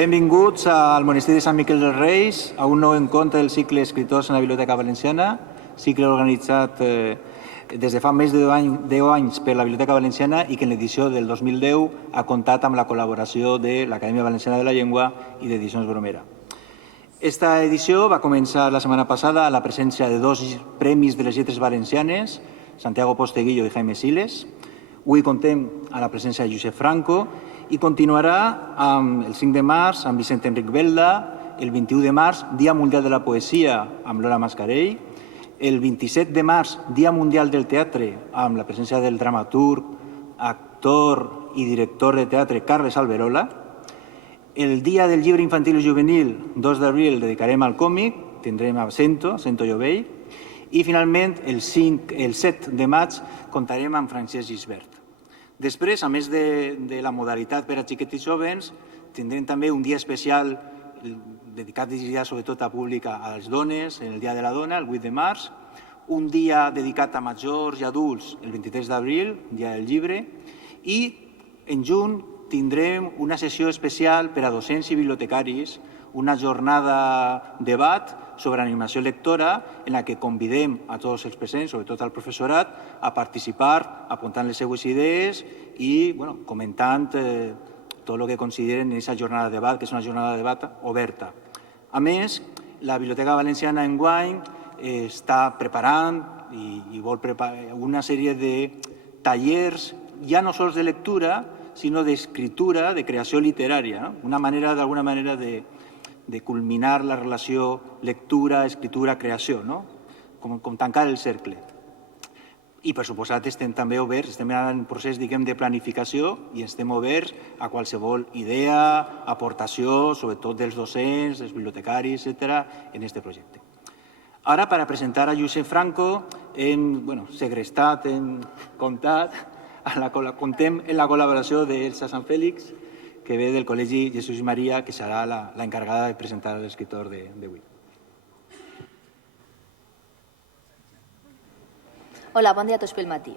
Benvinguts al Monestir de Sant Miquel dels Reis, a un nou encontre del cicle Escriptors en la Biblioteca Valenciana, cicle organitzat des de fa més de 10 anys per la Biblioteca Valenciana i que en l'edició del 2010 ha comptat amb la col·laboració de l'Acadèmia Valenciana de la Llengua i d'Edicions Bromera. Esta edició va començar la setmana passada a la presència de 2 premis de les lletres valencianes, Santiago Posteguillo i Jaime Siles. Avui contem amb la presència de Josep Franco i continuarà el 5 de març amb Vicent Enric Belda, el 21 de març, Dia Mundial de la Poesia, amb Lola Mascarell, el 27 de març, Dia Mundial del Teatre, amb la presència del dramaturg, actor i director de teatre Carles Alberola. El Dia del Llibre Infantil i Juvenil, 2 d'abril, el dedicarem al còmic, tindrem a Cento Llovell, i finalment el 7 de maig comptarem amb Francesc Gisbert. Després, a més de la modalitat per a xiquets i jovens, tindrem també un dia especial dedicat sobretot a públic a les dones, en el Dia de la Dona, el 8 de març, un dia dedicat a majors i adults, el 23 d'abril, Dia del Llibre, i en juny tindrem una sessió especial per a docents i bibliotecaris, una jornada debat sobre animació lectora en la que convidem a tots els presents, sobretot al professorat, a participar, apuntant les seues idees i comentant tot el que consideren en aquesta jornada de debat, que és una jornada de debat oberta. A més, la Biblioteca Valenciana enguany està preparant i vol preparar una sèrie de tallers, ja no sols de lectura, sinó d'escriptura, de creació literària, una manera, d'alguna manera, de culminar la relació lectura, escritura, creació, com tancar el cercle. I, per suposat, estem també oberts, estem en un procés, diguem, de planificació i estem oberts a qualsevol idea, aportació, sobretot dels docents, dels bibliotecaris, etc., en aquest projecte. Ara, per a presentar a Josep Franco, hem segrestat, hem comptat, contem en la col·laboració d'Elsa Sant Fèlix, que ve del Col·legi Jesús i Maria, que serà l'encarregada de presentar l'escriptor d'avui. Hola, bon dia a tots pel matí.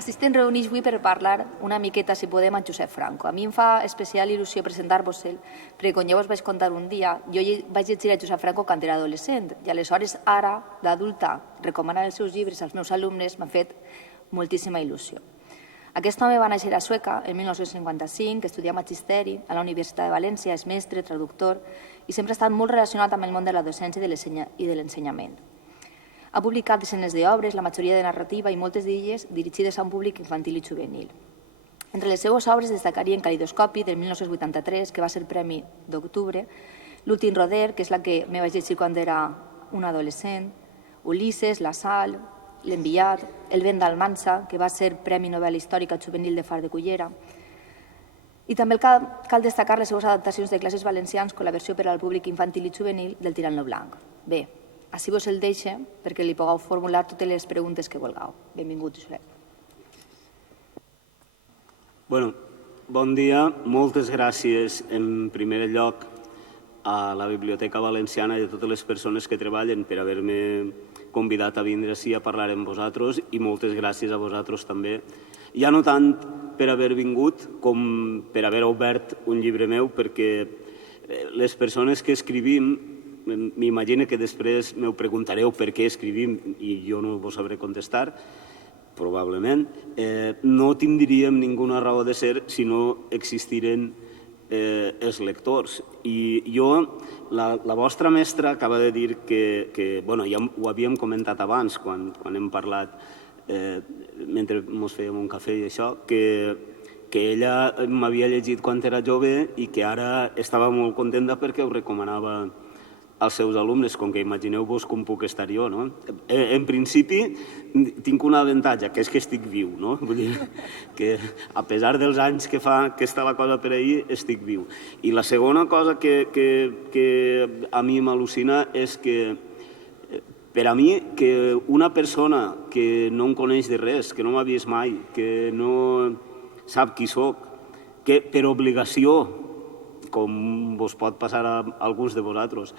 Estem reunits avui per parlar una miqueta, si podem, amb Josep Franco. A mi em fa especial il·lusió presentar-vos-el, perquè com ja us vaig contar un dia, jo vaig llegir a Josep Franco quan era adolescent, i aleshores ara, d'adulta, recomanar els seus llibres als meus alumnes m'ha fet moltíssima il·lusió. Aquest home va néixer a Sueca el 1955, estudià magisteri a la Universitat de València, és mestre, traductor i sempre ha estat molt relacionat amb el món de la docència i de l'ensenyament. Ha publicat desenes d'obres, la majoria de narrativa i moltes d'elles dirigides a un públic infantil i juvenil. Entre les seues obres destacarien Calidoscopi, del 1983, que va ser Premi d'Octubre, L'últim roder, que és la que me vaig llegir quan era un adolescent, Ulisses, La Sal, L'enviat, El vent d'Almansa, que va ser Premi Nobel Històrica Juvenil de Far de Cullera. I també cal destacar les seues adaptacions de classes valencians con la versió per al públic infantil i juvenil del Tirant lo Blanc. Bé, així vos el deixe perquè li pugueu formular totes les preguntes que vulgueu. Benvingut, Josep. Bon dia. Moltes gràcies, en primer lloc, a la Biblioteca Valenciana i a totes les persones que treballen per haver-me convidat a vindre ací a parlar amb vosaltres i moltes gràcies a vosaltres també. Ja no tant per haver vingut com per haver obert un llibre meu, perquè les persones que escrivim, m'imagino que després m'ho preguntareu per què escrivim i jo no vos sabré contestar, probablement, no tindríem ninguna raó de ser si no existiren els lectors. I jo, la vostra mestra acaba de dir que ja ho havíem comentat abans, quan hem parlat, mentre ens fèiem un cafè i això, que ella m'havia llegit quan era jove i que ara estava molt contenta perquè ho recomanava als seus alumnes, com que imagineu-vos com puc estar jo, no? En principi, tinc un avantatge, que és que estic viu, no? Vull dir que, a pesar dels anys que fa que està la cosa per ahir, estic viu. I la segona cosa que a mi m'al·lucina és que, per a mi, que una persona que no em coneix de res, que no m'ha vist mai, que no sap qui soc, que per obligació, com vos pot passar a alguns de vosaltres,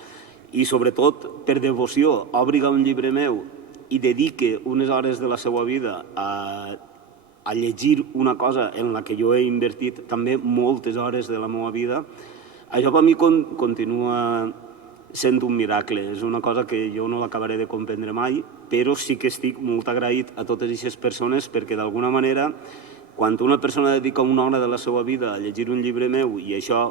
i sobretot per devoció, obri un llibre meu i dedique unes hores de la seva vida a a llegir una cosa en la que jo he invertit també moltes hores de la meva vida, això per mi continua sent un miracle. És una cosa que jo no l'acabaré de comprendre mai, però sí que estic molt agraït a totes aquestes persones perquè d'alguna manera, quan una persona dedica una hora de la seva vida a llegir un llibre meu i això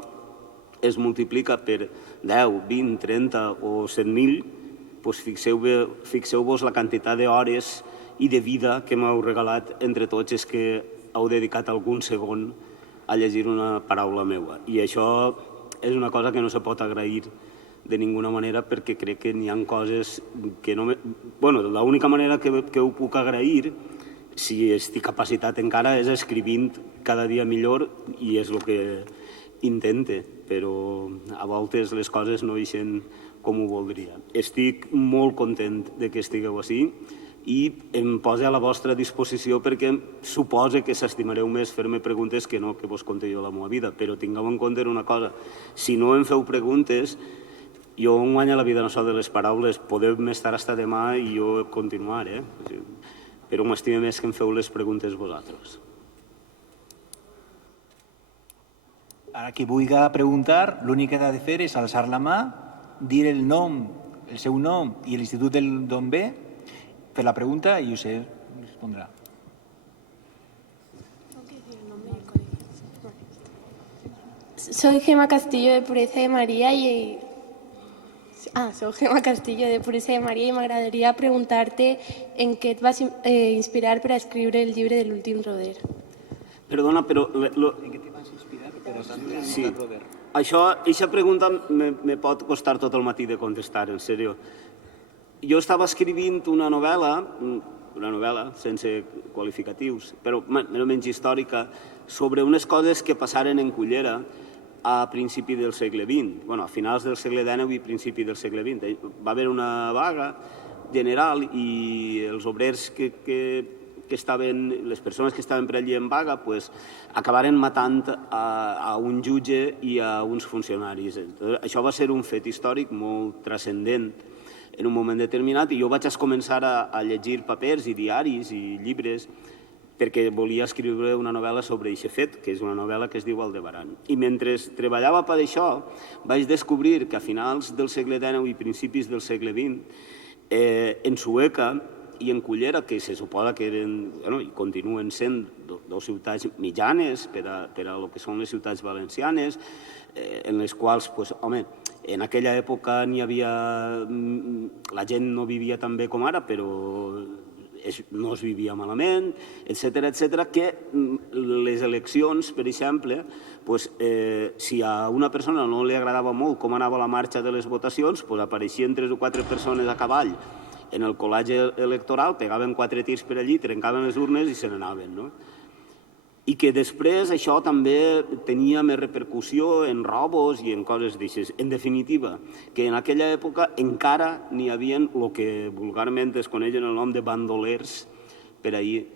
es multiplica per 10, 20, 30 o 100.000, doncs fixeu-vos la quantitat d'hores i de vida que m'heu regalat entre tots els que heu dedicat algun segon a llegir una paraula meva. I això és una cosa que no se pot agrair de ninguna manera perquè crec que n'hi ha coses que no... Bueno, l'única manera que ho puc agrair, si estic capacitat encara, és escrivint cada dia millor i és el que intente, però a voltes les coses no eixen com ho voldria. Estic molt content de que estigueu així i em poso a la vostra disposició perquè suposa que s'estimareu més fer-me preguntes que no que vos conté jo la meva vida, però tingueu en compte una cosa, si no em feu preguntes, jo em guanyo la vida no sol de les paraules, podem estar fins demà i jo continuar, però m'estime més que em feu les preguntes vosaltres. Ara, qui vulgui preguntar, l'únic que ha de fer és alçar la mà, dir el nom, el seu nom i l'institut d'on ve, fer la pregunta y usted respondrá. Soy Gema Castillo de Pureza de María y... soy Gema Castillo de Pureza de María y m'agradaria preguntar-te en què et vas inspirar per a escriure el llibre de l'últim roder. Perdona, però... En què te vas inspirar per a escriure l'últim roder? Aquesta pregunta me pot costar tot el matí de contestar, en sèrio. Jo estava escrivint una novel·la sense qualificatius, però menys històrica, sobre unes coses que passaren en Cullera a principi del segle XX, a finals del segle XIX i principi del segle XX. Va haver una vaga general i els obrers que estaven, les persones que estaven per allí en vaga, acabaren matant a un jutge i a uns funcionaris. Això va ser un fet històric molt transcendent en un moment determinat i jo vaig començar a llegir papers i diaris i llibres perquè volia escriure una novel·la sobre aquest fet, que és una novel·la que es diu Aldebaran. I mentre treballava per això vaig descobrir que a finals del segle XIX i principis del segle XX en Sueca i en Cullera, que se suposa que eren i continuen sent dues ciutats mitjanes per a lo que són les ciutats valencianes, en les quals, en aquella època n'hi havia... La gent no vivia tan bé com ara, però no es vivia malament, etcètera, que les eleccions, per exemple, si a una persona no li agradava molt com anava la marxa de les votacions, apareixien 3 o 4 persones a cavall en el col·legi electoral, pegaven 4 tirs per allí, trencaven les urnes i se n'anaven, no? I que després això també tenia més repercussió en robos i en coses d'aixes. En definitiva, que en aquella època encara n'hi havia el que vulgarment es coneixen el nom de bandolers per ahir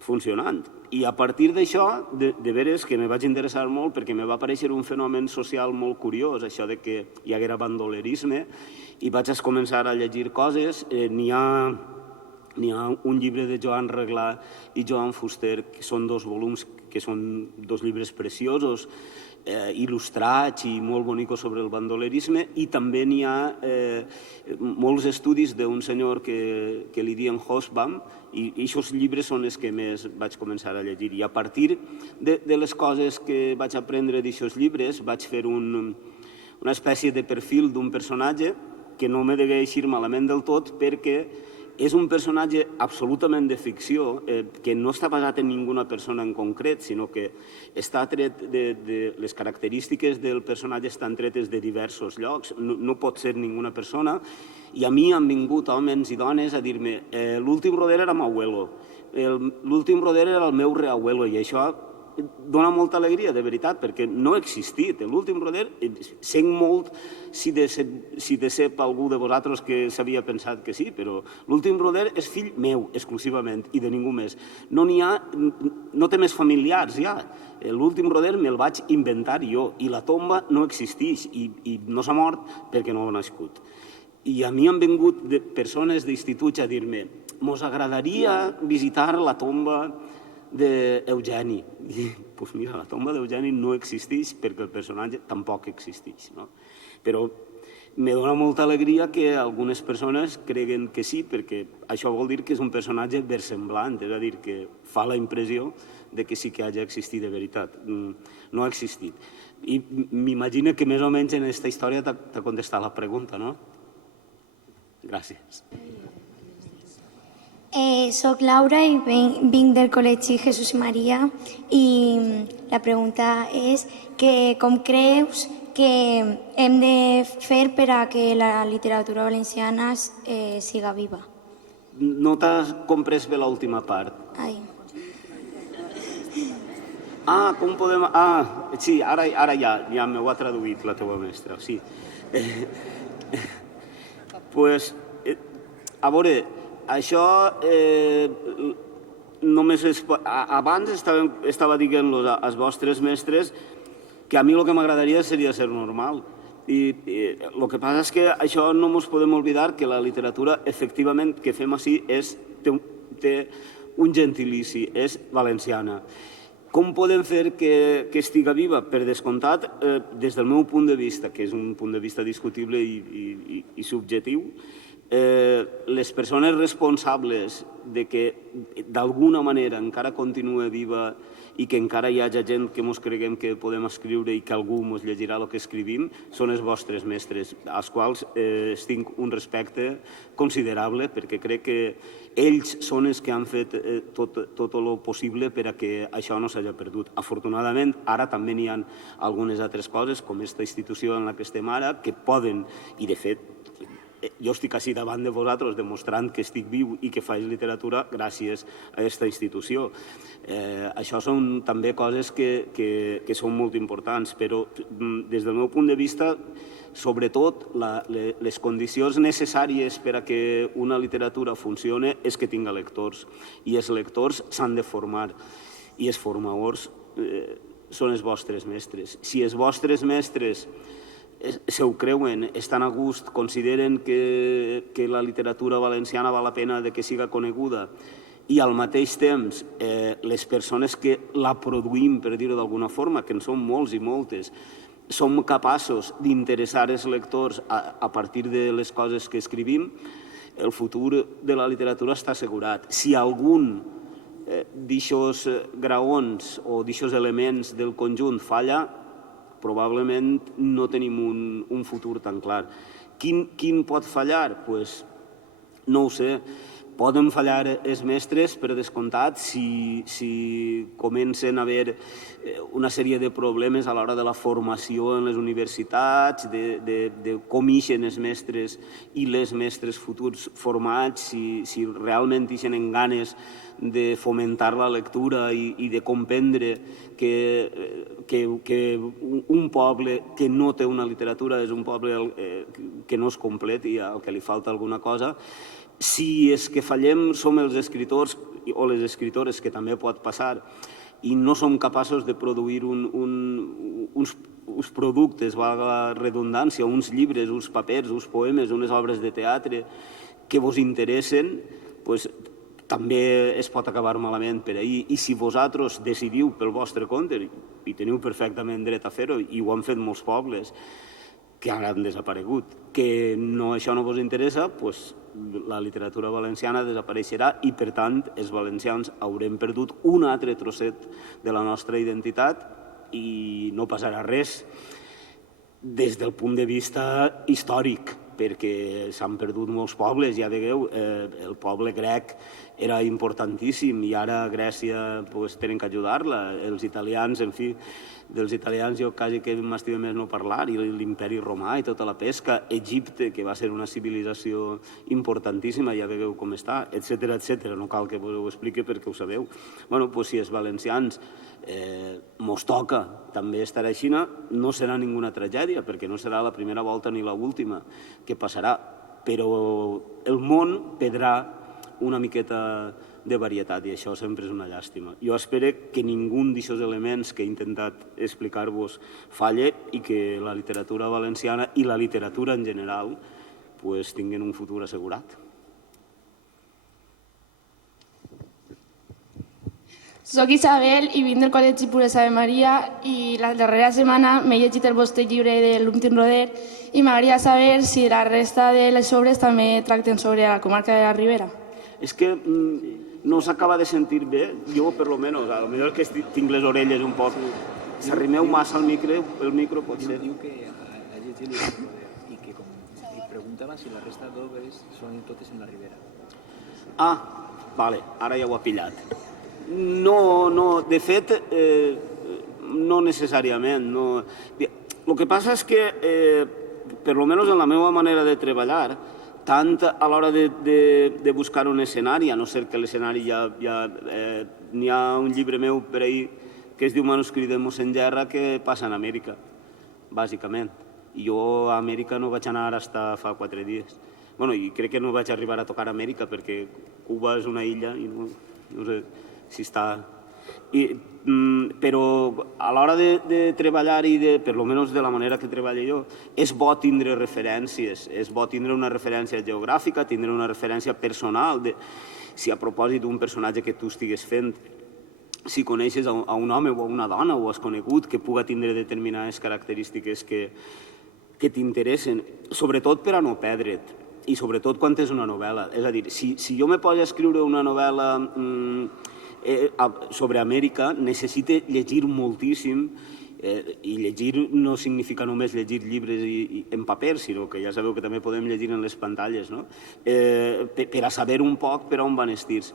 funcionant. I a partir d'això, de veres que me vaig interessar molt perquè me va aparèixer un fenomen social molt curiós, això de que hi haguera bandolerisme, i vaig començar a llegir coses. N'hi ha un llibre de Joan Reglà i Joan Fuster, que són 2 volums, que són 2 llibres preciosos, il·lustrats i molt bonicos sobre el bandolerisme, i també n'hi ha molts estudis d'un senyor que li diuen Hobsbawm, i aquests llibres són els que més vaig començar a llegir. I a partir de les coses que vaig aprendre d'aquests llibres, vaig fer una espècie de perfil d'un personatge que no me degué eixir malament del tot, perquè és un personatge absolutament de ficció, que no està basat en ninguna persona en concret, sinó que està tret de les característiques del personatge estan tretes de diversos llocs, no pot ser ninguna persona, i a mi han vingut homes i dones a dir-me l'últim roder era m'abuelo, l'últim roder era el meu reabuelo, i això dona molta alegria, de veritat, perquè no ha existit. L'últim roder, sent molt si decep algú de vosaltres que s'havia pensat que sí, però l'últim roder és fill meu, exclusivament, i de ningú més. No té més familiars, ja. L'últim roder me'l vaig inventar jo, i la tomba no existeix, i no s'ha mort perquè no ha nascut. I a mi han vingut persones d'instituts a dir-me «Mos agradaria visitar la tomba d'Eugeni. I, doncs mira, la tomba d'Eugeni no existeix perquè el personatge tampoc existeix, no? Però me dona molta alegria que algunes persones creguen que sí, perquè això vol dir que és un personatge versemblant, és a dir, que fa la impressió de que sí que hagi existit de veritat. No ha existit. I m'imagino que més o menys en aquesta història t'ha contestat la pregunta, no? Gràcies. Soc Laura i vinc del Col·legi Jesús i Maria i la pregunta és que com creus que hem de fer per a que la literatura valenciana siga viva? No t'has comprès bé l'última part. Ai. Com podem... sí, ara ja m'ho ha traduït la teva mestra, sí. Pues, a veure, això només abans estava dient-los als vostres mestres que a mi el que m'agradaria seria ser normal. I el que passa és que això no ens podem oblidar que la literatura, efectivament, que fem així té un gentilici, és valenciana. Com podem fer que estiga viva? Per descomptat, des del meu punt de vista, que és un punt de vista discutible i subjectiu, les persones responsables de que d'alguna manera encara continua viva i que encara hi hagi gent que ens creguem que podem escriure i que algú ens llegirà el que escrivim, són els vostres mestres, als quals tinc un respecte considerable perquè crec que ells són els que han fet tot el possible per a que això no s'hagi perdut. Afortunadament, ara també n'hi ha algunes altres coses, com aquesta institució en la que estem ara, que poden, i de fet, jo estic així davant de vosaltres demostrant que estic viu i que faig literatura gràcies a aquesta institució. Això són també coses que són molt importants, però des del meu punt de vista, sobretot, les condicions necessàries per a que una literatura funcione és que tinga lectors, i els lectors s'han de formar, i els formadors són els vostres mestres. Si els vostres mestres se ho creuen, estan a gust, consideren que la literatura valenciana val la pena que siga coneguda i al mateix temps les persones que la produïm, per dir-ho d'alguna forma, que en són molts i moltes, som capaços d'interessar els lectors a partir de les coses que escrivim, el futur de la literatura està assegurat. Si algun d'aixòs graons o d'aixòs elements del conjunt falla, probablement no tenim un futur tan clar. Quin pot fallar? Doncs no ho sé. Poden fallar els mestres, per descomptat, si comencen a haver una sèrie de problemes a l'hora de la formació en les universitats, de com ixen els mestres i les mestres futurs formats, si realment ixen en ganes de fomentar la lectura i de comprendre que un poble que no té una literatura és un poble que no és complet i al que li falta alguna cosa. Si és que fallem som els escriptors o les escriptores, que també pot passar, i no som capaços de produir uns productes, valga la redundància, uns llibres, uns papers, uns poemes, unes obres de teatre que vos interessen, doncs també es pot acabar malament per ahir. I si vosaltres decidiu pel vostre compte, i teniu perfectament dret a fer-ho, i ho han fet molts pobles que ara han desaparegut, que això no vos interessa, doncs la literatura valenciana desapareixerà i, per tant, els valencians haurem perdut un altre trosset de la nostra identitat i no passarà res des del punt de vista històric, perquè s'han perdut molts pobles, ja veieu, el poble grec era importantíssim i ara Grècia tenen que ajudar-la, els italians, en fi, dels italians jo quasi que m'estima més no parlar, i l'imperi romà i tota la pesca, Egipte, que va ser una civilització importantíssima, ja veieu com està, etcètera, etcètera, no cal que vos ho expliqui perquè ho sabeu. Bé, doncs si els valencians mos toca també estar així, no serà ninguna tragèdia, perquè no serà la primera volta ni l'última que passarà, però el món perdrà una miqueta de varietat i això sempre és una llàstima. Jo espero que ningú d'aquests elements que he intentat explicar-vos falle i que la literatura valenciana i la literatura en general tinguin un futur assegurat. Soc Isabel i vinc del Col·legi Puresa de Maria i la darrera setmana m'he llegit el vostre llibre de l'últim roder i m'agradaria saber si la resta de les obres també tracten sobre la comarca de la Ribera. És que no s'acaba de sentir bé, jo per lo menos, a lo millor que tinc les orelles un poc, s'arrimeu massa al micro pot ser. Diu que ha llegit l'últim roder i que i preguntava si la resta d'obres són totes en la Ribera. Ah, vale, ara ja ho ha pillat. No, de fet, no necessàriament. No. El que passa és que, per lo menos en la meva manera de treballar, tant a l'hora de buscar un escenari, a no ser que l'escenari ja... N'hi ha un llibre meu per ahir que es diu Manuscrit de mossèn Gerra que passa en Amèrica, bàsicament. I jo a Amèrica no vaig anar fins fa 4 dies. Bueno, i crec que no vaig arribar a tocar Amèrica perquè Cuba és una illa i no sé si està... Però a l'hora de treballar i per lo menos de la manera que treballo jo, és bo tindre referències, és bo tindre una referència geogràfica, tindre una referència personal, si a propòsit d'un personatge que tu estigues fent, si coneixes a un home o a una dona o has conegut que puga tindre determinades característiques que t'interessen, sobretot per a no perdre't, i sobretot quan és una novel·la. És a dir, si jo me poso a escriure una novel·la sobre Amèrica, necessito llegir moltíssim, i llegir no significa només llegir llibres en paper, sinó que ja sabeu que també podem llegir en les pantalles, no? Per a saber un poc per on van els tirs.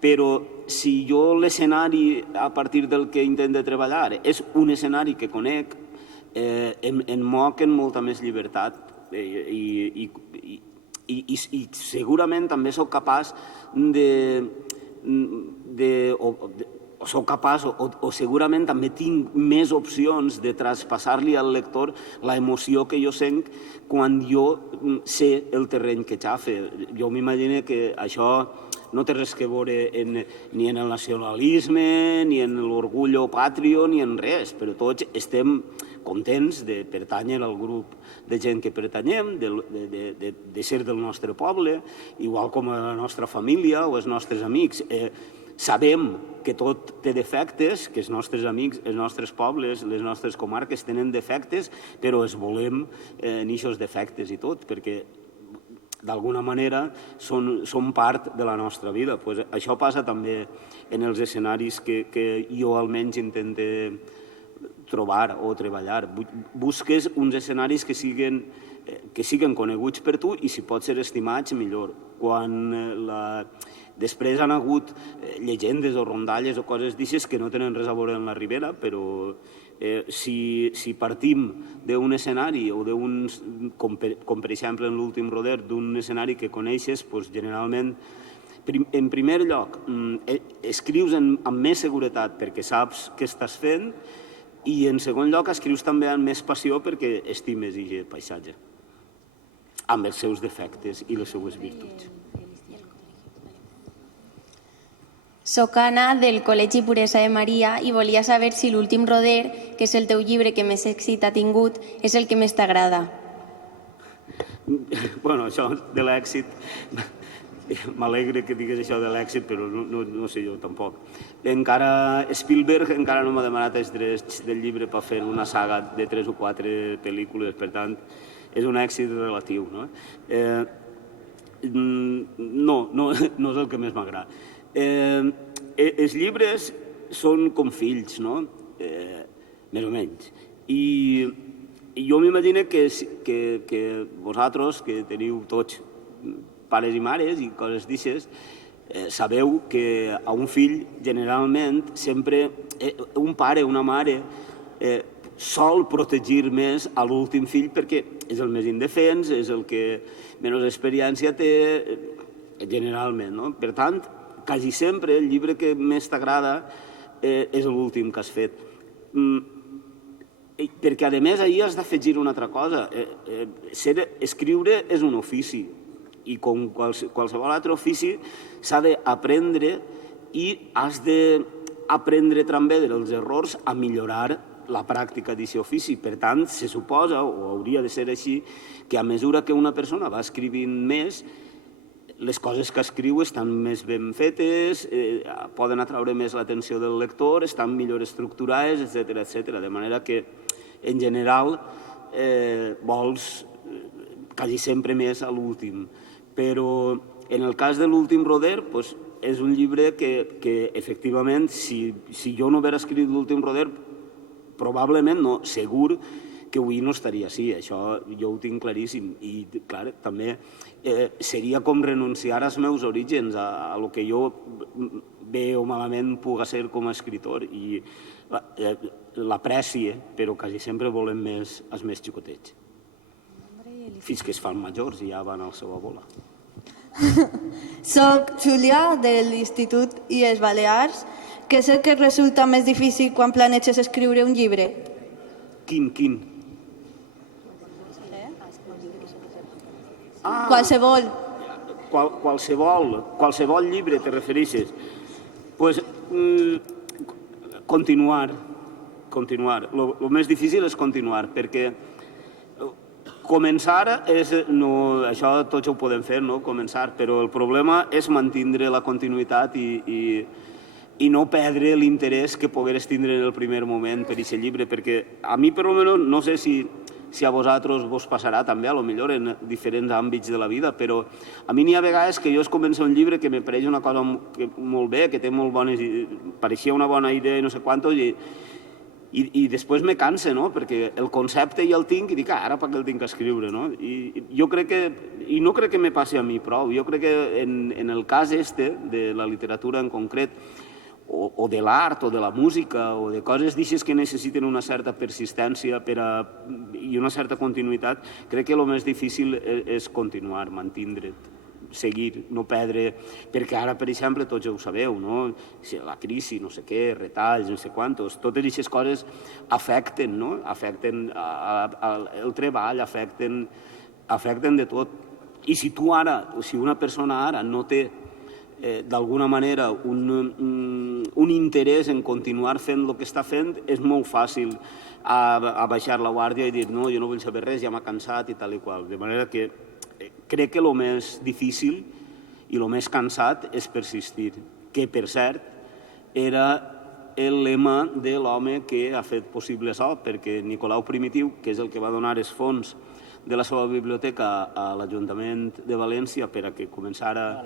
Però si jo l'escenari a partir del que intento treballar és un escenari que conec, em moc en molta més llibertat i segurament també soc capaç o segurament també tinc més opcions de traspassar-li al lector la emoció que jo sent quan jo sé el terreny que xafe. Jo m'imagino que això no té res que veure ni en el nacionalisme, ni en l'orgullo patrio, ni en res, però tots estem contents de pertànyer al grup de gent que pertanyem, de ser del nostre poble, igual com la nostra família o els nostres amics. Sabem que tot té defectes, que els nostres amics, els nostres pobles, les nostres comarques tenen defectes, però els volem en aquests defectes i tot, perquè d'alguna manera són part de la nostra vida. Això passa també en els escenaris que jo almenys intento trobar o treballar. Busques uns escenaris que siguin coneguts per tu i, si pot ser estimats, millor. Quan després han hagut llegendes o rondalles o coses d'aixes que no tenen res a veure amb la Ribera, però si partim d'un escenari o com per exemple en l'últim roder, d'un escenari que coneixes, generalment, en primer lloc, escrius amb més seguretat perquè saps què estàs fent, i en segon lloc escrius també amb més passió perquè estimes aquest paisatge, amb els seus defectes i les seues virtuts. Soc Anna, del Col·legi Puresa de Maria, i volia saber si l'últim roder, que és el teu llibre que més èxit ha tingut, és el que més t'agrada. Bueno, això de l'èxit... M'alegre que digues això de l'èxit, però no sé jo tampoc. Spielberg encara no m'ha demanat els drets del llibre per fer una saga de 3 o 4 pel·lícules, per tant, és un èxit relatiu. No és el que més m'agrada. Els llibres són com fills, no? Més o menys. I jo m'imagino que vosaltres, que teniu tots pares i mares i coses d'aixes, sabeu que a un fill, generalment, sempre un pare o una mare sol protegir més a l'últim fill perquè és el més indefens, és el que menys experiència té, generalment. Per tant, quasi sempre el llibre que més t'agrada és l'últim que has fet. Perquè, a més, ahir has d'afegir una altra cosa. Escriure és un ofici, i com qualsevol altre ofici s'ha d'aprendre i has d'aprendre també dels errors a millorar la pràctica d'aquest ofici. Per tant, se suposa, o hauria de ser així, que a mesura que una persona va escrivint més, les coses que escriu estan més ben fetes, poden atraure més l'atenció del lector, estan millor estructurades, etc. De manera que, en general, vols quasi sempre més a l'últim. Però en el cas de l'últim roder, és un llibre que efectivament, si jo no hagués escrit l'últim roder, probablement, no, segur que avui no estaria així, això jo ho tinc claríssim. I, clar, també seria com renunciar als meus orígens, a lo que jo bé o malament puga ser com a escritor. I l'aprecie, però quasi sempre volem més els més xicotets. Fins que es fan majors i ja van a la seva bola. Soc Júlia, de l'Institut IES Balears. Què és el que resulta més difícil quan planeges escriure un llibre? Quin? Qualsevol. Qualsevol llibre, te refereixes? Pues, continuar. Lo més difícil és continuar, perquè començar és... Això tots ho podem fer, no? Començar, però el problema és mantenir la continuïtat i no perdre l'interès que pogueres tindre en el primer moment per aquest llibre, perquè a mi, per almenys, no sé si a vosaltres vos passarà també, a lo millor en diferents àmbits de la vida, però a mi n'hi ha vegades que jo es començo un llibre que me pareix una cosa molt bé, que té molt bones... Pareixia una bona idea i no sé quantos, i després me cansa, no? Perquè el concepte ja el tinc i dic, ara per què el tinc que escriure, no? I jo crec que... I no crec que me passi a mi prou. Jo crec que en el cas de la literatura en concret, o de l'art, o de la música, o de coses d'aixes que necessiten una certa persistència i una certa continuïtat, crec que el més difícil és continuar, mantindre't, seguir, no perdre... Perquè ara, per exemple, tots ho sabeu, no? La crisi, no sé què, retalls, no sé quantos, totes aquestes coses afecten, no? Afecten el treball, afecten de tot. I si tu ara, o si una persona ara no té d'alguna manera un interès en continuar fent el que està fent, és molt fàcil a baixar la guàrdia i dir no, jo no vull saber res, ja m'ha cansat i tal i qual. De manera que crec que el més difícil i el més cansat és persistir, que per cert era el lema de l'home que ha fet possible això, perquè Nicolau Primitiu, que és el que va donar els fons de la seva biblioteca a l'Ajuntament de València per a que començara...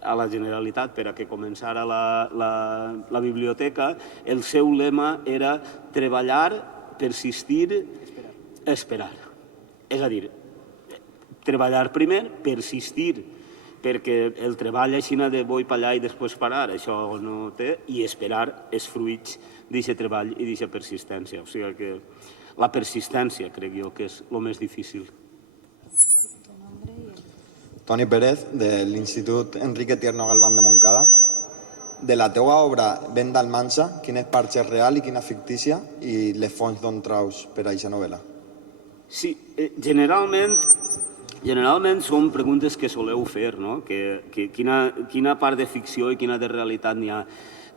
a la Generalitat per a que començara la biblioteca, el seu lema era treballar, persistir, esperar. És a dir, treballar primer, persistir, perquè el treball així de bo i pallar i després parar, això no té, i esperar els fruits d'aquest treball i d'aquesta persistència. O sigui que la persistència crec jo que és el més difícil. Toni Pérez, de l'Institut Enrique Tierno Galván de Montcada. De la teua obra Vent d'Almansa, quina part és real i quina fictícia, i les fonts d'on traus per a aquesta novel·la? Sí, generalment són preguntes que soleu fer, no? Quina part de ficció i quina de realitat n'hi ha.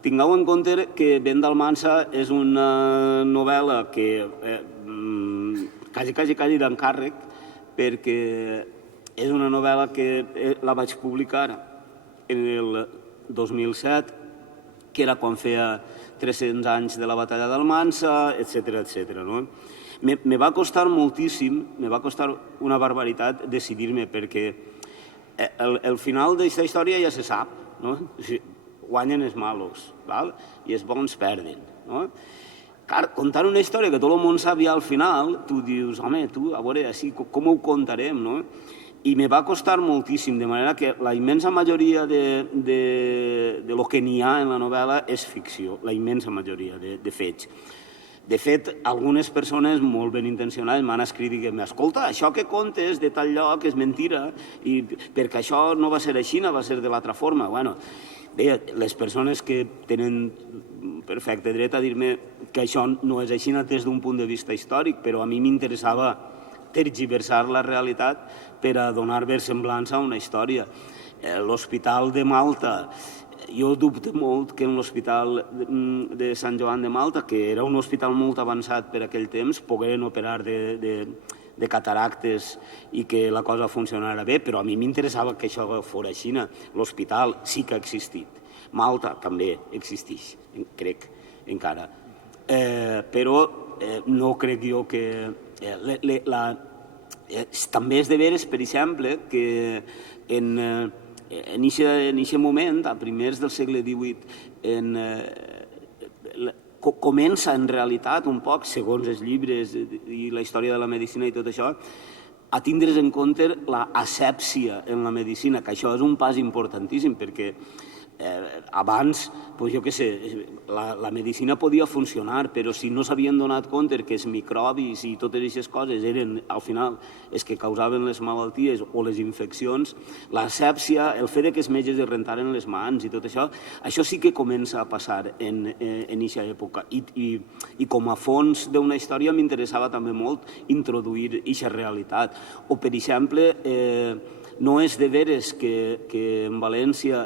Tingueu en compte que Vent d'Almansa és una novel·la que quasi d'encàrrec, perquè és una novel·la que la vaig publicar en el 2007, que era quan feia 300 anys de la batalla d'Almansa, etc. Me va costar moltíssim, me va costar una barbaritat decidir-me, perquè el final d'aquesta història ja se sap, no? Guanyen els malos, i els bons perden. Clar, contar una història que tot el món sabia al final, tu dius, home, a veure, com ho contarem, no? I me va costar moltíssim, de manera que la immensa majoria de lo que n'hi ha en la novel·la és ficció, la immensa majoria de fets. De fet, algunes persones molt ben intencionades m'han escrit i dient, escolta, això que contes de tal lloc és mentira, perquè això no va ser així, va ser de l'altra forma. Bueno, bé, les persones que tenen perfecte dret a dir-me que això no és així des d'un punt de vista històric, però a mi m'interessava tergiversar la realitat per a donar versemblança a una història. L'Hospital de Malta, jo dubto molt que en l'Hospital de Sant Joan de Malta, que era un hospital molt avançat per aquell temps, pogueren operar de cataractes i que la cosa funcionara bé, però a mi m'interessava que això fos així. L'hospital sí que ha existit. Malta també existeix, crec, encara. Però no crec jo que... També és de veres, per exemple, que en aquest moment, a primers del segle XVIII, comença en realitat un poc, segons els llibres i la història de la medicina i tot això, a tindre's en compte l'asèpsia en la medicina, que això és un pas importantíssim, perquè abans, jo què sé, la medicina podia funcionar, però si no s'havien donat compte que els microbis i totes aquestes coses eren, al final, els que causaven les malalties o les infeccions, l'asèpsia, el fet que els metges es rentaren les mans i tot això, això sí que comença a passar en aquesta època. I com a fons d'una història m'interessava també molt introduir aquesta realitat. O, per exemple, no és de veres que en València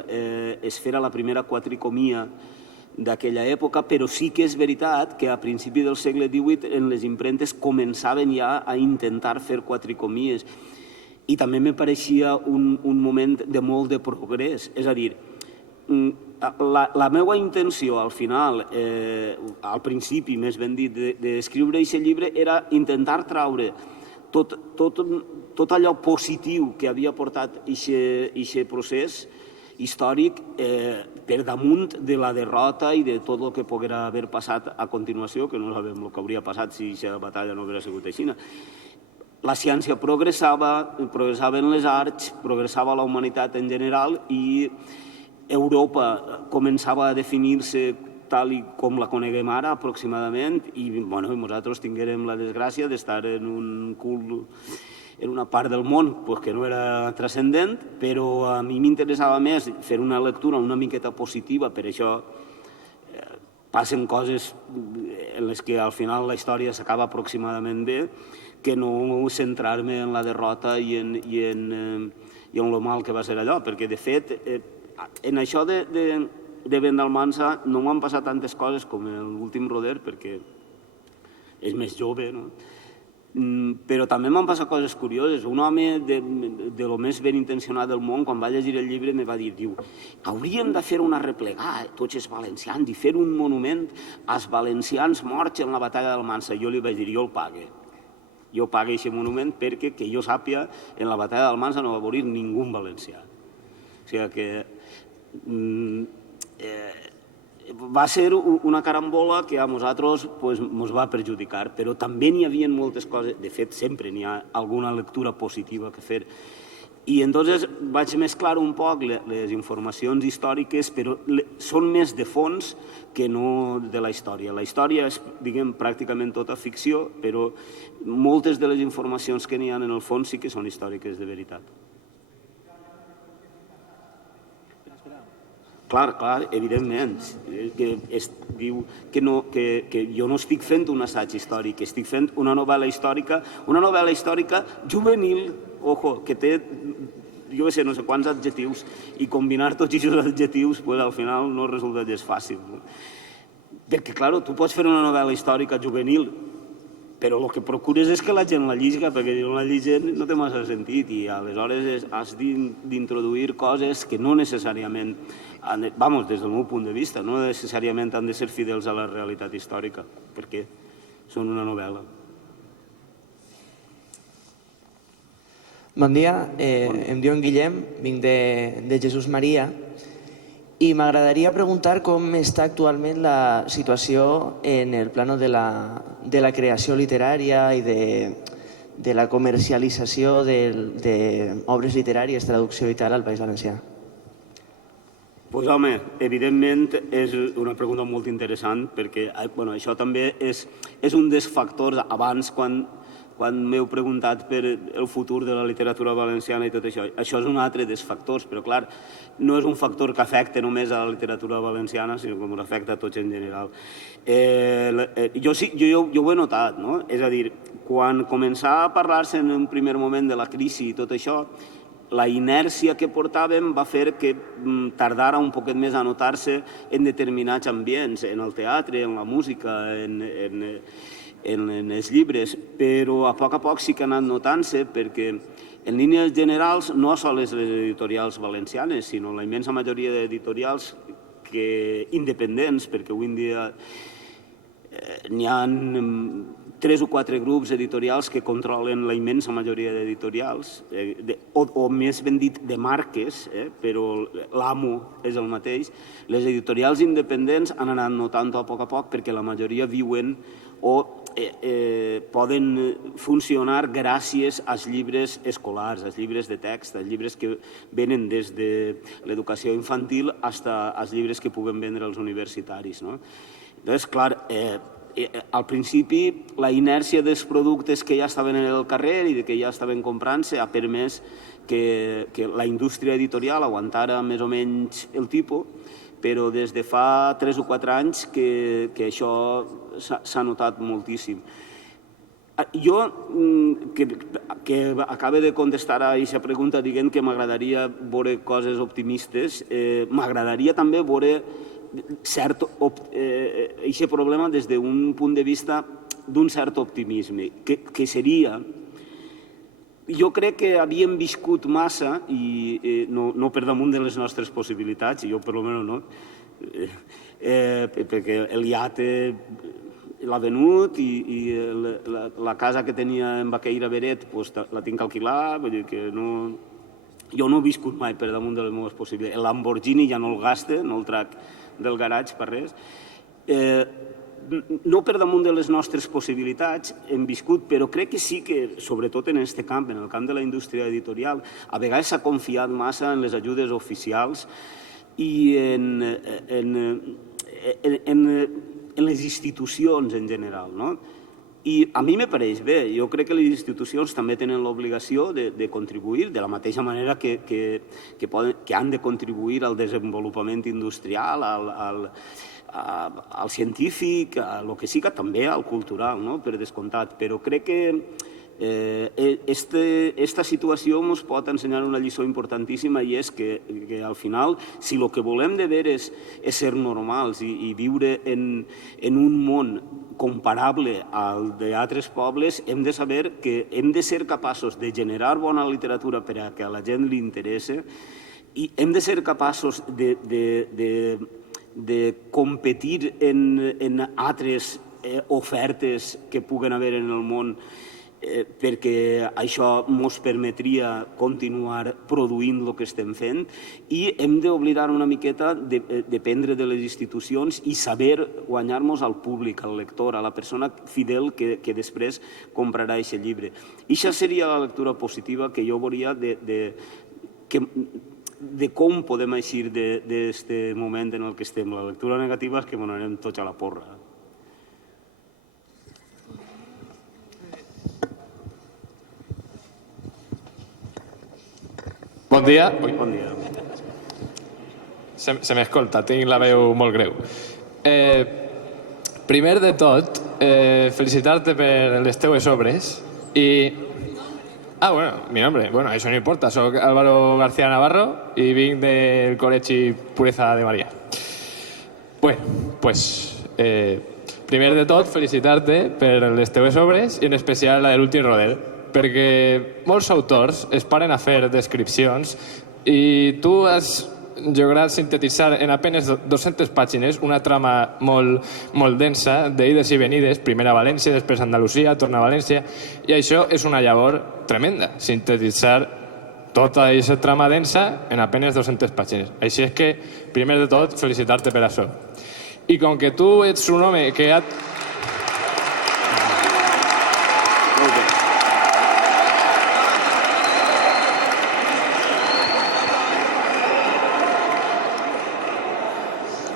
es fera la primera quatricomia d'aquella època, però sí que és veritat que a principi del segle XVIII en les impremtes començaven ja a intentar fer quatricomies. I també me pareixia un moment de molt de progrés. És a dir, la meva intenció al final, al principi més ben dit, d'escriure aquest llibre era intentar traure tot allò positiu que havia portat aquest procés històric per damunt de la derrota i de tot el que poguera haver passat a continuació, que no sabem el que hauria passat si aquesta batalla no haguera sigut així. La ciència progressaven les arts, progressava la humanitat en general i Europa començava a definir-se tal com la coneguem ara, aproximadament, i nosaltres tinguérem la desgràcia d'estar en una part del món que no era transcendent, però a mi m'interessava més fer una lectura una miqueta positiva, per això passen coses en les que al final la història s'acaba aproximadament bé, que no centrar-me en la derrota i en lo mal que va ser allò, perquè de fet en això de Vendalmansa no m'han passat tantes coses com l'últim Roder, perquè és més jove, no? Però també m'han passat coses curioses. Un home de lo més ben intencionat del món, quan va llegir el llibre, me va dir, hauríem de fer una replegada, tots els valencians, i fer un monument als valencians morts en la batalla d'Almansa. Jo li vaig dir, jo el pague. Jo pague aquest monument perquè, que jo sàpia, en la batalla d'Almansa no va morir ningú valencià. O sigui que va ser una carambola que a nosaltres ens va perjudicar, però també n'hi havia moltes coses, de fet sempre n'hi ha alguna lectura positiva que fer. I entonces vaig mesclar un poc les informacions històriques, però són més de fons que no de la història. La història és, diguem, pràcticament tota ficció, però moltes de les informacions que n'hi ha en el fons sí que són històriques de veritat. Clar, evidentment, que es diu que jo no estic fent un assaig històric, estic fent una novel·la històrica juvenil, que té, jo sé, no sé quants adjectius, i combinar tots aquests adjectius, al final no resulta gens fàcil. Perquè, clar, tu pots fer una novel·la històrica juvenil, però el que procures és que la gent la lliga, perquè si no la llegint no té massa sentit, i aleshores has d'introduir coses que no necessàriament, des del meu punt de vista, no necessàriament han de ser fidels a la realitat històrica, perquè són una novel·la. Bon dia, em diu en Guillem, vinc de Jesús Maria, i m'agradaria preguntar com està actualment la situació en el plano de la creació literària i de la comercialització d'obres literàries, traducció i tal al País Valencià. Doncs home, evidentment és una pregunta molt interessant perquè això també és un dels factors. Abans, quan m'heu preguntat per el futur de la literatura valenciana i tot això, això és un altre dels factors, però clar, no és un factor que afecta només a la literatura valenciana, sinó que ens afecta a tots en general. Jo ho he notat, no? És a dir, quan començava a parlar-se en un primer moment de la crisi i tot això, la inèrcia que portàvem va fer que tardara un poquet més a notar-se en determinats ambients, en el teatre, en la música, en els llibres, però a poc sí que ha anat notant-se perquè en línies generals no sols les editorials valencianes, sinó la immensa majoria d'editorials independents, perquè avui en dia n'hi ha 3 o 4 grups editorials que controlen la immensa majoria d'editorials, o més ben dit de marques, però l'amo és el mateix. Les editorials independents han anat notant-ho a poc perquè la majoria viuen o poden funcionar gràcies als llibres escolars, als llibres de text, als llibres que venen des de l'educació infantil fins als llibres que puguen vendre els universitaris. Llavors, clar, al principi la inèrcia dels productes que ja estaven en el carrer i que ja estaven comprant-se ha permès que la indústria editorial aguantara més o menys el tipus, però des de fa 3 o 4 anys que això s'ha notat moltíssim. Jo, que acabo de contestar a aquesta pregunta dient que m'agradaria veure coses optimistes, m'agradaria també veure aquest problema des d'un punt de vista d'un cert optimisme, que seria... Jo crec que havíem viscut massa, i no per damunt de les nostres possibilitats, jo per almenys no, perquè el iate l'ha venut i la casa que tenia en Baqueira Beret la tinc alquilar, vull dir que jo no he viscut mai per damunt de les meves possibilitats. El Lamborghini ja no el gaste, no el trac del garatge per res. No per damunt de les nostres possibilitats hem viscut, però crec que sí que, sobretot en aquest camp, en el camp de la indústria editorial, a vegades s'ha confiat massa en les ajudes oficials i en les institucions en general. I a mi me pareix bé. Jo crec que les institucions també tenen l'obligació de contribuir, de la mateixa manera que han de contribuir al desenvolupament industrial, al científic, al que sigui, també al cultural, per descomptat. Però crec que aquesta situació ens pot ensenyar una lliçó importantíssima, i és que al final, si el que volem de veres és ser normals i viure en un món comparable al d'altres pobles, hem de saber que hem de ser capaços de generar bona literatura per a que a la gent li interessa, i hem de ser capaços de competir en altres ofertes que puguen haver en el món, perquè això ens permetria continuar produint el que estem fent, i hem d'oblidar una miqueta de dependre de les institucions i saber guanyar-nos al públic, al lector, a la persona fidel que després comprarà aquest llibre. I això seria la lectura positiva que jo veuria de com podem eixir d'aquest moment en què estem. La lectura negativa és que ens anem tots a la porra. Bon dia. Bon dia. Se m'escolta, tinc la veu molt greu. Primer de tot, felicitar-te per les teues obres i... bueno, mi nombre. Bueno, això no importa. Soc Álvaro García Navarro i vinc del Col·legi Puresa de Maria. Bueno, pues... primer de tot, felicitar-te per les teues obres i en especial la de l'últim roder, perquè molts autors es paren a fer descripcions i tu has lograt sintetitzar en apenas 200 pàgines una trama molt densa d'ides i venides, primer a València, després a Andalusia, torna a València, i això és una llavor tremenda, sintetitzar tota aquesta trama densa en apenas 200 pàgines. Així és que, primer de tot, felicitar-te per això. I com que tu ets un home que ha...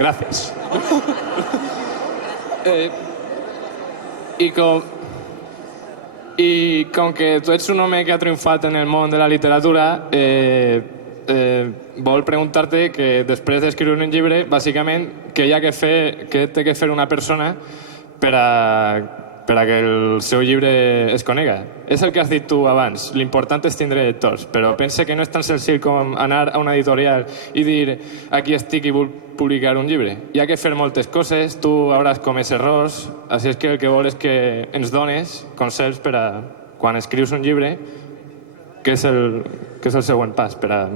Gràcies. I com que tu ets un home que ha triomfat en el món de la literatura, vol preguntar-te que després d'escriure un llibre, bàsicament, què té que fer una persona per a per a que el seu llibre es conega. És el que has dit tu abans, l'important és tindre editors, però pense que no és tan senzill com anar a una editorial i dir aquí estic i vull publicar un llibre. Hi ha que fer moltes coses, tu hauràs comès errors, així és que el que vol és que ens dones consells per a quan escrius un llibre, què és el següent pas per a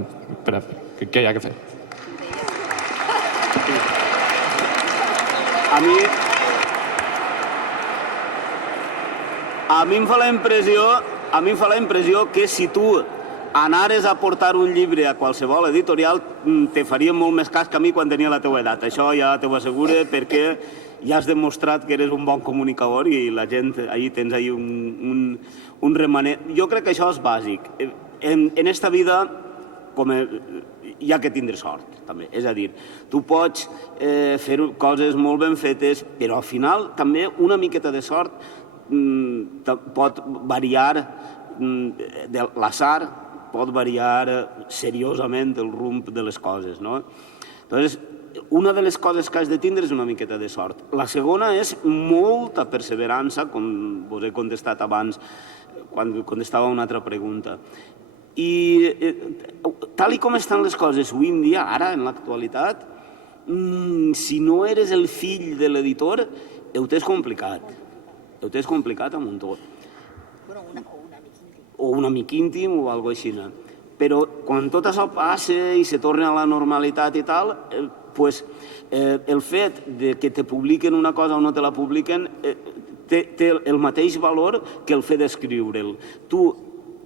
què hi ha que fer. A mi em fa la impressió que si tu anares a portar un llibre a qualsevol editorial te faria molt més cas que a mi quan tenia la teva edat. Això ja t'ho asseguro perquè ja has demostrat que eres un bon comunicador i la gent, ahí tens ahí un remanent. Jo crec que això és bàsic. En esta vida hi ha que tindre sort, també. És a dir, tu pots fer coses molt ben fetes, però al final també una miqueta de sort pot variar de l'atzar, pot variar seriosament el rumb de les coses, no? Entonces, una de les coses que has de tindre és una miqueta de sort. La segona és molta perseverança, com vos he contestat abans quan contestava una altra pregunta. I tal com estan les coses avui en dia, ara, en l'actualitat, si no eres el fill de l'editor, ho tens complicat. Ho tens complicat amb un tot. O un amic íntim o alguna cosa així. Però quan tot això passa i se torna a la normalitat i tal, pues, el fet que te publiquen una cosa o no te la publiquen té el mateix valor que el fet d'escriure'l. Tu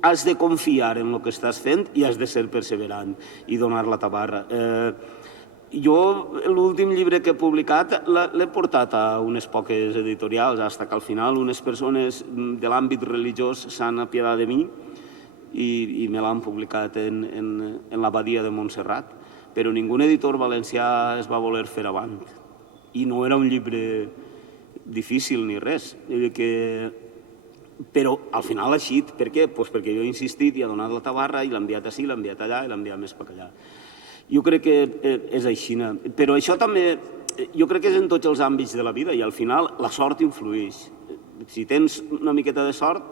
has de confiar en el que estàs fent i has de ser perseverant i donar la tabarra. Jo, l'últim llibre que he publicat l'he portat a unes poques editorials, fins que al final unes persones de l'àmbit religiós s'han apiadat de mi i me l'han publicat en l'Abadia de Montserrat. Però ningú editor valencià es va voler fer avant. I no era un llibre difícil ni res. Però al final ha eixit. Per què? Pues perquè jo he insistit i he donat la tabarra i l'he enviat ací, l'he enviat allà i l'he enviat més per allà. Jo crec que és així. Però això també, jo crec que és en tots els àmbits de la vida i al final la sort influeix. Si tens una miqueta de sort,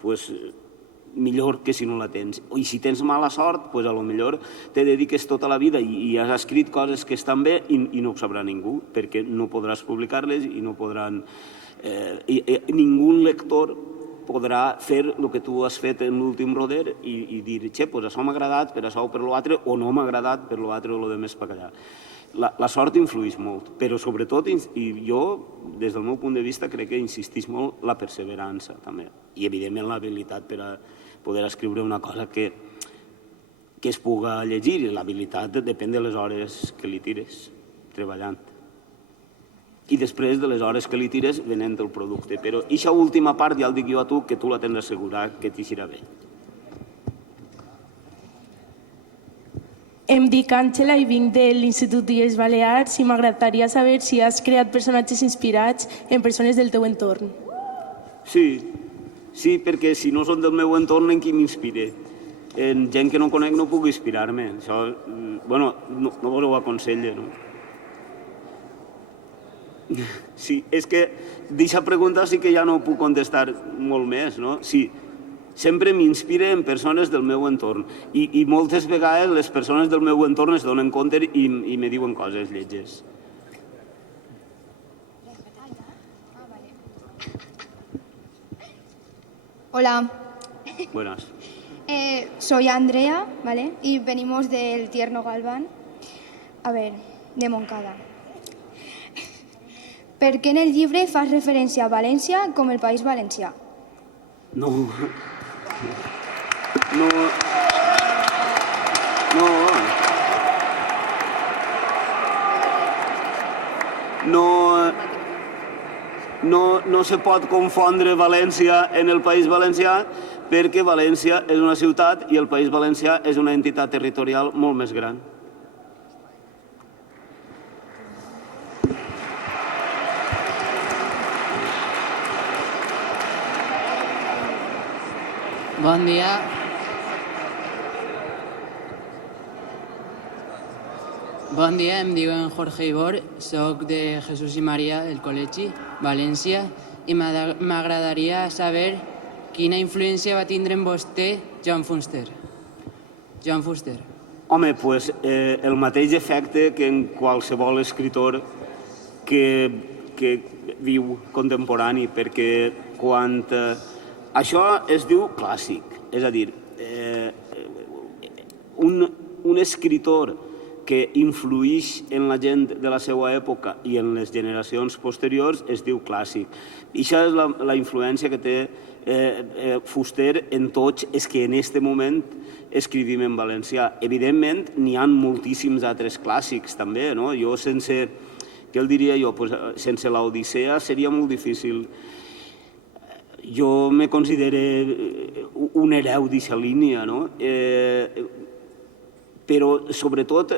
doncs millor que si no la tens. I si tens mala sort, doncs potser te dediques tota la vida i has escrit coses que estan bé i no ho sabrà ningú, perquè no podràs publicar-les i no podran... Ningú lector podrà fer el que tu has fet en l'últim roder i dir, doncs això m'ha agradat per això o per l'altre, o no m'ha agradat per l'altre o el més per allà. La sort influeix molt, però sobretot, i jo, des del meu punt de vista, crec que insisteix molt la perseverança, també. I, evidentment, l'habilitat per a poder escriure una cosa que es puga llegir. L'habilitat depèn de les hores que li tires treballant. I després de les hores que li tires venent el producte. Però aquesta última part ja el dic jo a tu, que tu la tens d'assegurar que t'eixirà bé. Em dic Àngela i vinc de l'Institut d'Illes Balears i m'agradaria saber si has creat personatges inspirats en persones del teu entorn. Sí, perquè si no són del meu entorn, en qui m'inspire? En gent que no conec no puc inspirar-me. Això, bueno, no vos ho aconselle, no? Sí, és que d'aquesta pregunta sí que ja no puc contestar molt més, no? Sí, sempre m'inspire en persones del meu entorn i moltes vegades les persones del meu entorn es donen compte i me diuen coses lletges. Hola. Buenas. Soy Andrea, ¿vale? Y venimos del Tierno Galván, de Montcada. ¿Per què en el llibre fas referència a València com el País Valencià? No. No se pot confondre València en el País Valencià perquè València és una ciutat i el País Valencià és una entitat territorial molt més gran. Bon dia. Bon dia, em diuen Jorge Ibor, soc de Jesús i Maria del Col·legi València i m'agradaria saber quina influència va tindre en vostè Joan Fuster. Joan Fuster. Home, doncs el mateix efecte que en qualsevol escritor que viu contemporani, perquè quan... Això es diu clàssic, és a dir, un escritor que influïx en la gent de la seva època i en les generacions posteriors es diu clàssic. I això és la influència que té Fuster en tots els que en aquest moment escrivim en valencià. Evidentment, n'hi ha moltíssims altres clàssics també, no? Jo sense, què el diria jo, sense l'Odissea seria molt difícil. Jo me considero un hereu d'aquesta línia, no? Però, sobretot,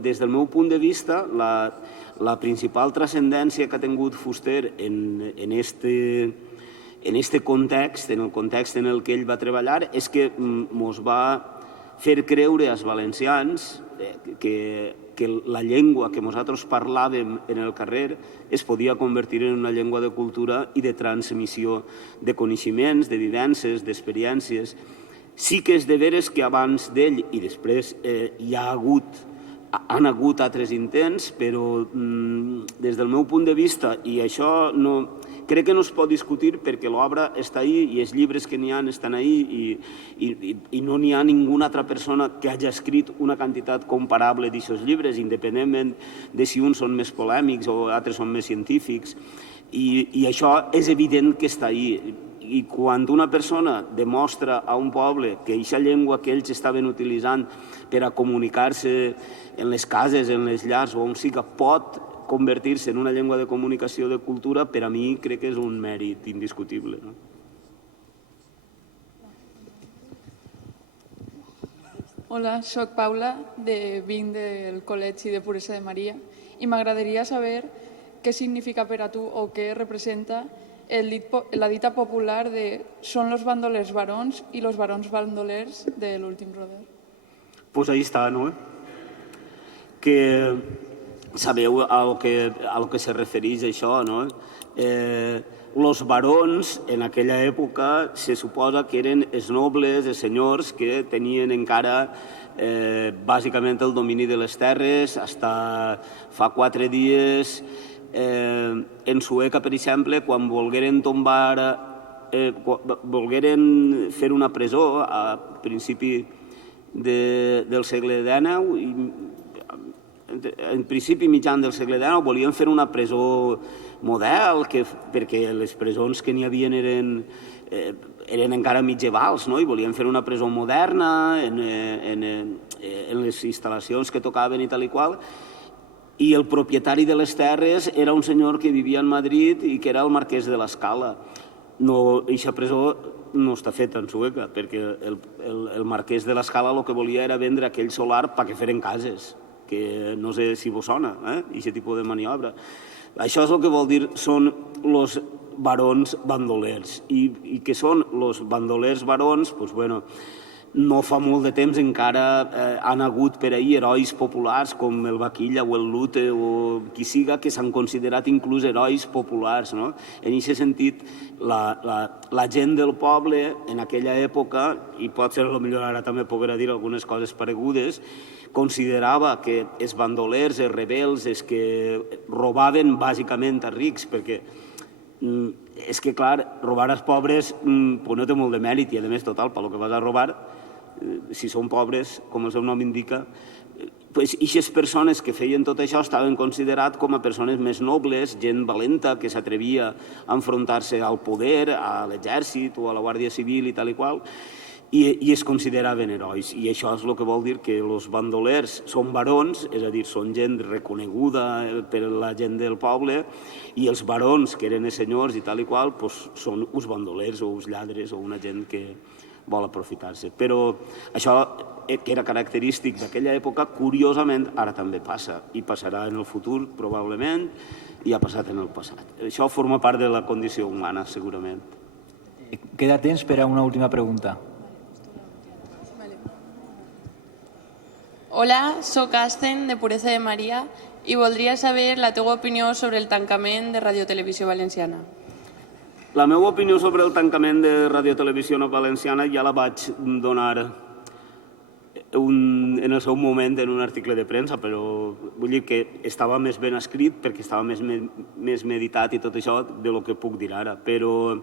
des del meu punt de vista, la principal transcendència que ha tingut Fuster en este context, en el context en el que ell va treballar, és que ens va fer creure als valencians que la llengua que nosaltres parlàvem en el carrer es podia convertir en una llengua de cultura i de transmissió de coneixements, de vivències, d'experiències. Sí que és de veres que abans d'ell i després han hagut altres intents, però des del meu punt de vista, i això crec que no es pot discutir perquè l'obra està ahí i els llibres que n'hi ha estan ahí i no n'hi ha ninguna altra persona que hagi escrit una quantitat comparable d'aquests llibres, independentment de si uns són més polèmics o altres són més científics. I això és evident que està ahí. I quan una persona demostra a un poble que aquesta llengua que ells estaven utilitzant per a comunicar-se en les cases, en les llars o on siga, pot convertir-se en una llengua de comunicació de cultura, per a mi crec que és un mèrit indiscutible. Hola, soc Paula, vinc del Col·legi de Puresa de Maria i m'agradaria saber què significa per a tu o què representa la dita popular de «Són los bandolers varons i los varons bandolers de l'últim roder». Pues ahí està, no? Que sabeu a lo que se refereix això, no? Los barons en aquella època se suposa que eren els nobles, els senyors que tenien encara bàsicament el domini de les terres. Fins fa 4 dies en Sueca, per exemple, quan volgueren fer una presó a principi del segle XIX, en principi mitjan del segle XIX, volien fer una presó model, perquè les presons que n'hi havia eren encara mitjevals, i volien fer una presó moderna en les instal·lacions que tocaven i tal i qual. I el propietari de les terres era un senyor que vivia a Madrid i que era el marquès de l'Escala. Aquesta presó no està feta en Sueca, perquè el marquès de l'Escala el que volia era vendre aquell solar perquè feren cases, que no sé si vos sona, aquest tipus de maniobra. Això és el que vol dir, són els barons bandolers. I què són els bandolers barons? Doncs, bueno, no fa molt de temps encara han hagut per ahir herois populars com el Vaquilla o el Lute o qui siga, que s'han considerat inclús herois populars. En aquest sentit, la gent del poble en aquella època, i pot ser potser ara també podrà dir algunes coses paregudes, considerava que els bandolers, els rebels, els que robaven bàsicament a rics, perquè és que, clar, robar als pobres no té molt de mèrit i, a més, total, pel que vas a robar, si són pobres, com el seu nom indica, aquestes persones que feien tot això estaven considerats com a persones més nobles, gent valenta que s'atrevia a enfrontar-se al poder, a l'exèrcit o a la Guàrdia Civil i tal i qual, i es consideraven herois. I això és el que vol dir que els bandolers són barons, és a dir, són gent reconeguda per la gent del poble, i els barons, que eren els senyors i tal i qual, són uns bandolers o uns lladres o una gent que vol aprofitar-se. Però això, que era característic d'aquella època, curiosament ara també passa, i passarà en el futur probablement, i ha passat en el passat. Això forma part de la condició humana, segurament. Queda temps per a una última pregunta. Hola, soc Asten, de Puresa de Maria, i voldria saber la teva opinió sobre el tancament de Radio Televisió Valenciana. La meva opinió sobre el tancament de Radio Televisió Valenciana ja la vaig donar en el seu moment en un article de premsa, però vull dir que estava més ben escrit perquè estava més meditat i tot això de lo que puc dir ara. Però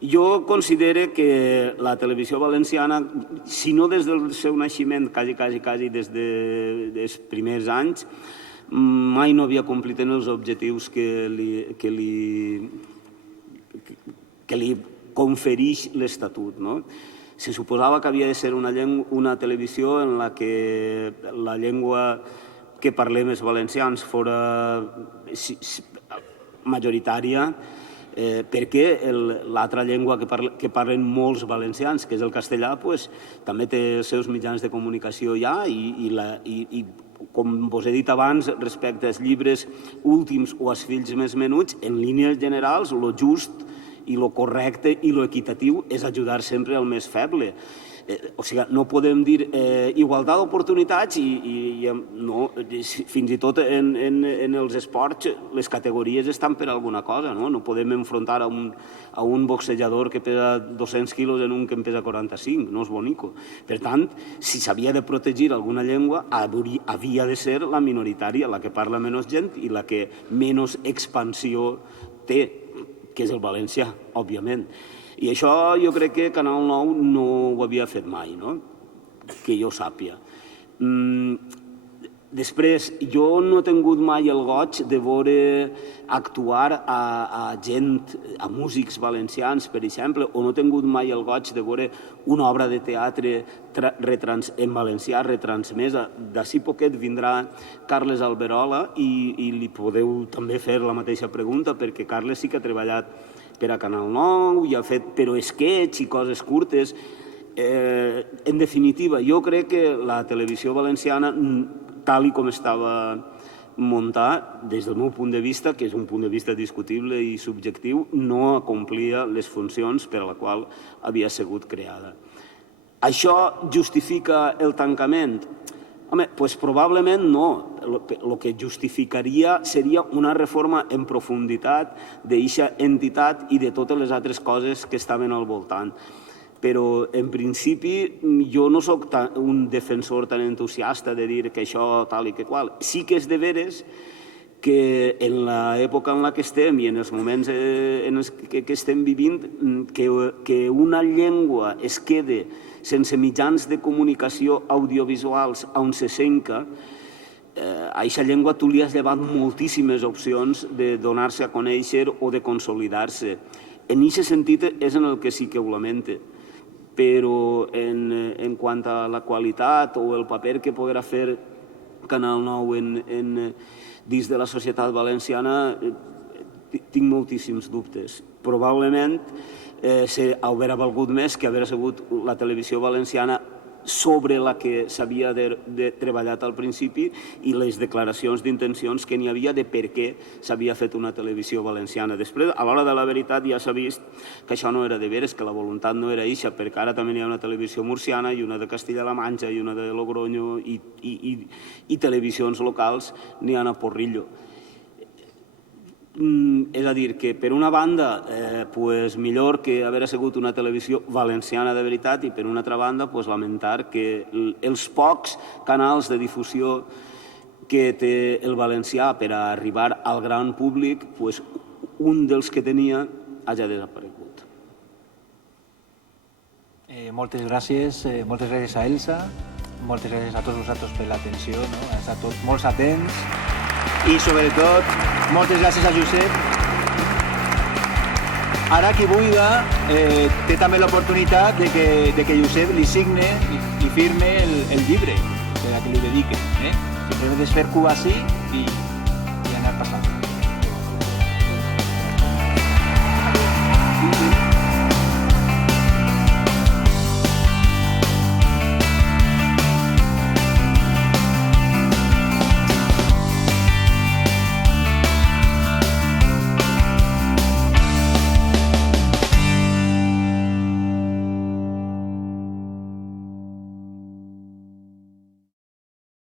jo considero que la televisió valenciana, si no des del seu naixement, quasi des dels primers anys, mai no havia complit en els objectius que li confereix l'Estatut. Se suposava que havia de ser una televisió en la que la llengua que parlem els valencians fora majoritària, perquè l'altra llengua que parlen molts valencians, que és el castellà, també té els seus mitjans de comunicació ja i com vos he dit abans, respecte als llibres últims o als fills més menuts, en línies generals, el just i el correcte i l'equitatiu és ajudar sempre al més feble. O sigui, no podem dir igualtat d'oportunitats i fins i tot en els esports les categories estan per alguna cosa. No podem enfrontar a un boxejador que pesa 200 quilos en un que en pesa 45, no és bonico. Per tant, si s'havia de protegir alguna llengua, havia de ser la minoritària, la que parla menys gent i la que menys expansió té, que és el valencià, òbviament. I això jo crec que Canal 9 no ho havia fet mai, que jo sàpia. Després, jo no he tingut mai el goig de veure actuar a gent, a músics valencians, per exemple, o no he tingut mai el goig de veure una obra de teatre en valencià retransmesa. D'ací poquet vindrà Carles Alberola i li podeu també fer la mateixa pregunta, perquè Carles sí que ha treballat per a Canal 9 i ha fet però sketch i coses curtes. En definitiva, jo crec que la televisió valenciana, tal com estava muntada, des del meu punt de vista, que és un punt de vista discutible i subjectiu, no acomplia les funcions per a la qual havia sigut creada. Això justifica el tancament? Home, doncs probablement no. El que justificaria seria una reforma en profunditat d'eixa entitat i de totes les altres coses que estaven al voltant. Però, en principi, jo no soc un defensor tan entusiasta de dir que això tal i que qual. Sí que és de veres que en l'època en la que estem i en els moments en els que estem vivint, que una llengua es quede sense mitjans de comunicació audiovisuals on se senca, a aquesta llengua tu li has llevat moltíssimes opcions de donar-se a conèixer o de consolidar-se. En aquest sentit és en el que sí que ho lamente. Però en quant a la qualitat o el paper que podrà fer Canal 9 dins de la societat valenciana, tinc moltíssims dubtes. Probablement hauria valgut més que haver sigut la televisió valenciana sobre la que s'havia treballat al principi i les declaracions d'intencions que n'hi havia de per què s'havia fet una televisió valenciana. Després, a l'hora de la veritat, ja s'ha vist que això no era de veres, que la voluntat no era eixa, perquè ara també hi ha una televisió murciana i una de Castilla-La Manxa i una de Logroño i televisions locals n'hi ha a Porrillo. És a dir, que per una banda, millor que haver sigut una televisió valenciana de veritat i per una altra banda, lamentar que els pocs canals de difusió que té el valencià per a arribar al gran públic, un dels que tenia hagi desaparegut. Moltes gràcies a Elsa, moltes gràcies a tots vosaltres per l'atenció, han estat tots molt atents. I, sobretot, moltes gràcies a Josep. Ara, qui vulgui, té també l'oportunitat de que Josep li signe i firme el llibre per a que li dedique. Simplement és fer cua així i anar passant.